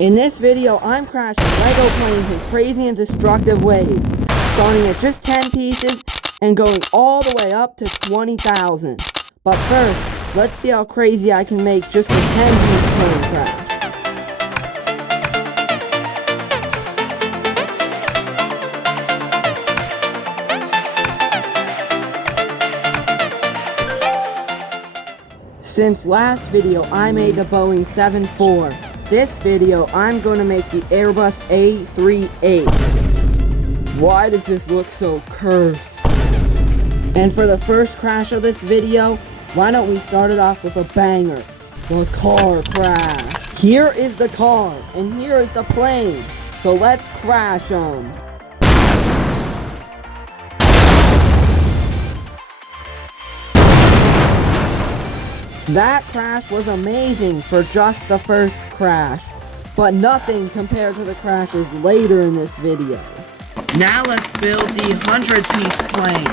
In this video, I'm crashing Lego planes in crazy and destructive ways, starting at just 10 pieces and going all the way up to 20,000. But first, let's see how crazy I can make just a 10-piece plane crash. Since last video, I made the Boeing 747. This video, I'm going to make the Airbus A38. Why does this look so cursed? And for the first crash of this video, why don't we start it off with a banger? The car crash. Here is the car, and here is the plane. So let's crash them. That crash was amazing for just the first crash, but nothing compared to the crashes later in this video. Now let's build the 100-piece plane.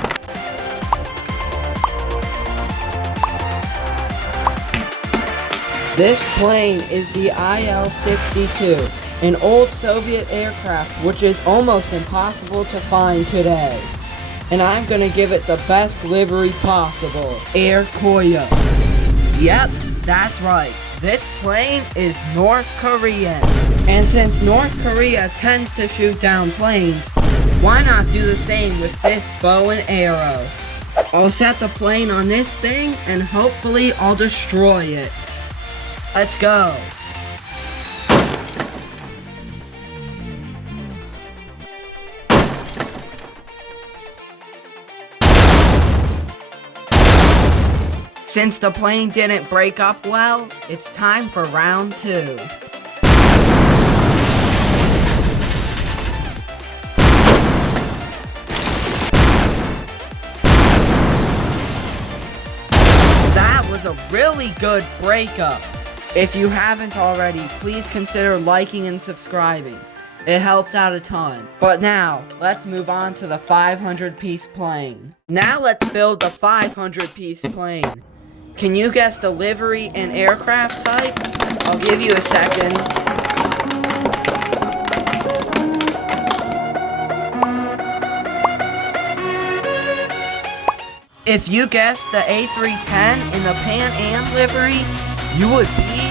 This plane is the IL-62, an old Soviet aircraft which is almost impossible to find today. And I'm gonna give it the best livery possible, Air Korea. Yep, that's right. This plane is North Korean. And since North Korea tends to shoot down planes, why not do the same with this bow and arrow? I'll set the plane on this thing and hopefully I'll destroy it. Let's go. Since the plane didn't break up well, it's time for round 2. That was a really good breakup. If you haven't already, please consider liking and subscribing. It helps out a ton. But now, let's move on to the 500-piece plane. Now let's build the 500-piece plane. Can you guess the livery and aircraft type? I'll give you a second. If you guessed the A310 in the Pan Am livery, you would be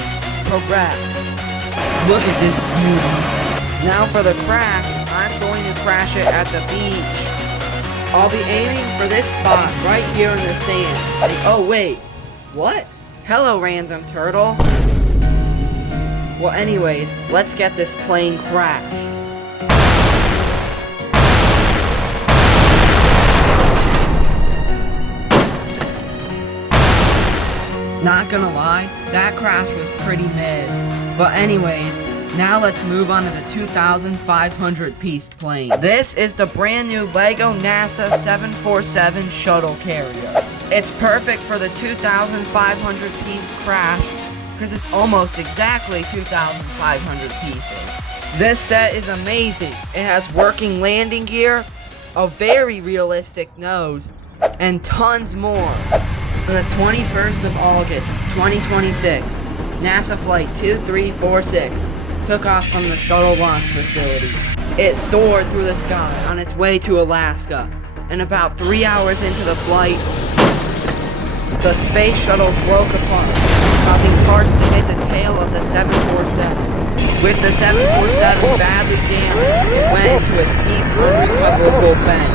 correct. Look at this beauty. Now for the crash, I'm going to crash it at the beach. I'll be aiming for this spot right here in the sand. Oh wait. What? Hello, random turtle. Well, anyways, let's get this plane crashed. Not gonna lie, that crash was pretty mid. But anyways, now let's move on to the 2,500-piece plane. This is the brand new Lego NASA 747 shuttle carrier. It's perfect for the 2,500-piece crash because it's almost exactly 2,500 pieces. This set is amazing. It has working landing gear, a very realistic nose, and tons more. On the 21st of August, 2026, NASA Flight 2346 took off from the shuttle launch facility. It soared through the sky on its way to Alaska, and about 3 hours into the flight, the space shuttle broke apart, causing parts to hit the tail of the 747. With the 747 badly damaged, it went into a steep, unrecoverable bank.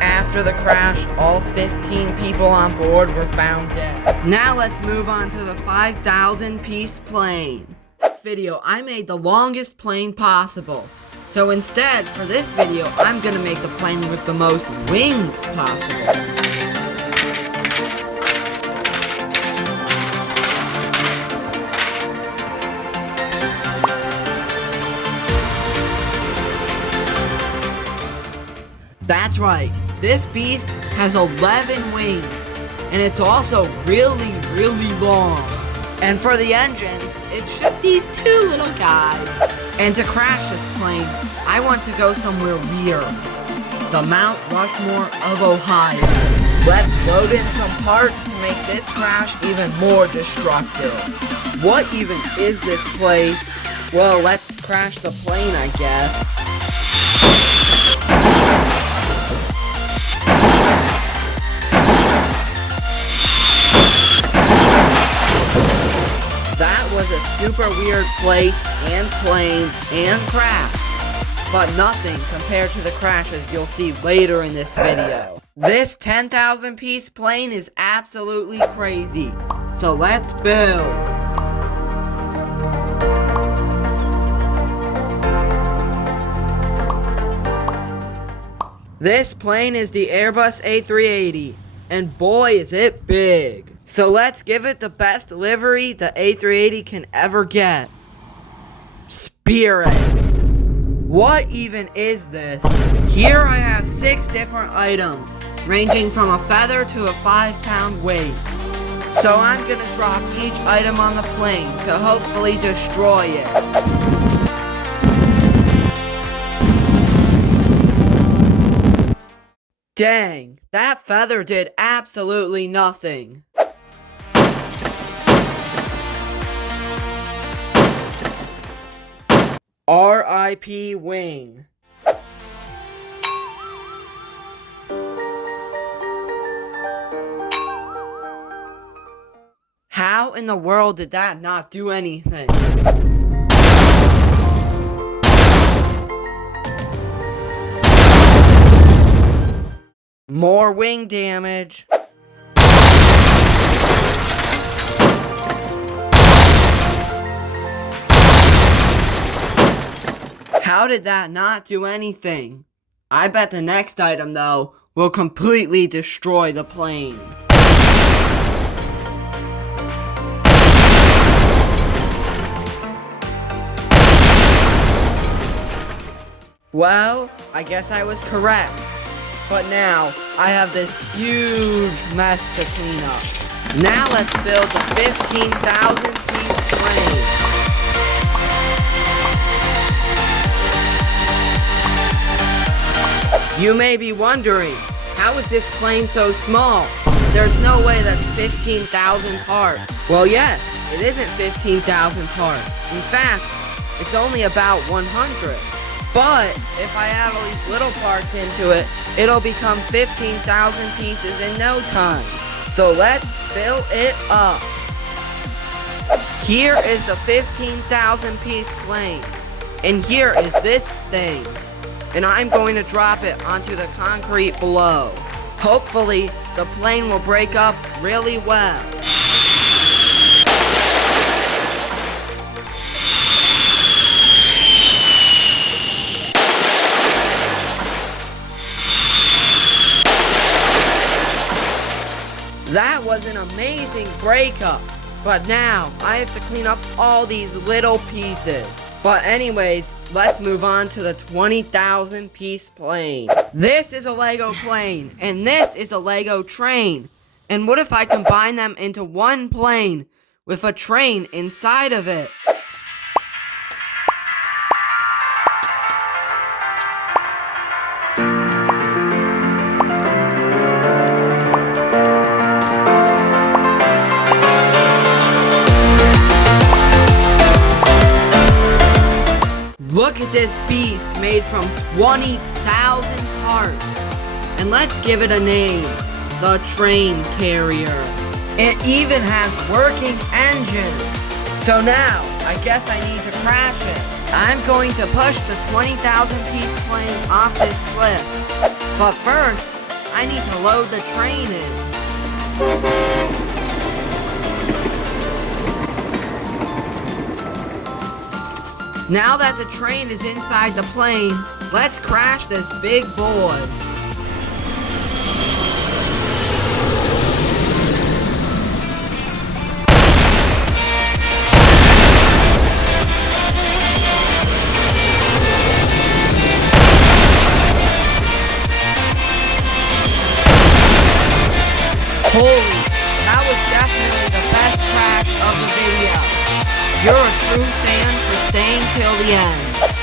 After the crash, all 15 people on board were found dead. Now let's move on to the 5,000-piece plane. In this video, I made the longest plane possible. So instead, for this video, I'm gonna make the plane with the most wings possible. That's right. This beast has 11 wings, and it's also really, really long. And for the engines, it's just these two little guys. And to crash this plane, I want to go somewhere weird. The Mount Rushmore of Ohio. Let's load in some parts to make this crash even more destructive. What even is this place? Well, let's crash the plane, I guess. That was a super weird place and plane and crash. But nothing compared to the crashes you'll see later in this video. This 10,000 piece plane is absolutely crazy. So let's build. This plane is the Airbus A380, and boy is it big. So let's give it the best livery the A380 can ever get. Spirit. What even is this? Here I have 6 different items, ranging from a feather to a 5-pound weight. So I'm gonna drop each item on the plane to hopefully destroy it. Dang, that feather did absolutely nothing. R.I.P. Wing. How in the world did that not do anything? More wing damage. How did that not do anything? I bet the next item, though, will completely destroy the plane. Well, I guess I was correct. But now, I have this huge mess to clean up. Now let's build a 15,000 piece plane. You may be wondering, how is this plane so small? There's no way that's 15,000 parts. Well, yes, it isn't 15,000 parts. In fact, it's only about 100. But if I add all these little parts into it, it'll become 15,000 pieces in no time. So let's fill it up. Here is the 15,000 piece plane. And here is this thing. And I'm going to drop it onto the concrete below. Hopefully, the plane will break up really well. That was an amazing breakup. But now, I have to clean up all these little pieces. But anyways, let's move on to the 20,000 piece plane. This is a Lego plane, and this is a Lego train. And what if I combine them into one plane with a train inside of it? Look at this beast made from 20,000 parts. And let's give it a name. The Train Carrier. It even has working engines. So now, I guess I need to crash it. I'm going to push the 20,000 piece plane off this cliff. But first, I need to load the train in. Now that the train is inside the plane, let's crash this big boy. Holy, that was definitely the best crash of the video. You're a true fan for staying till the end.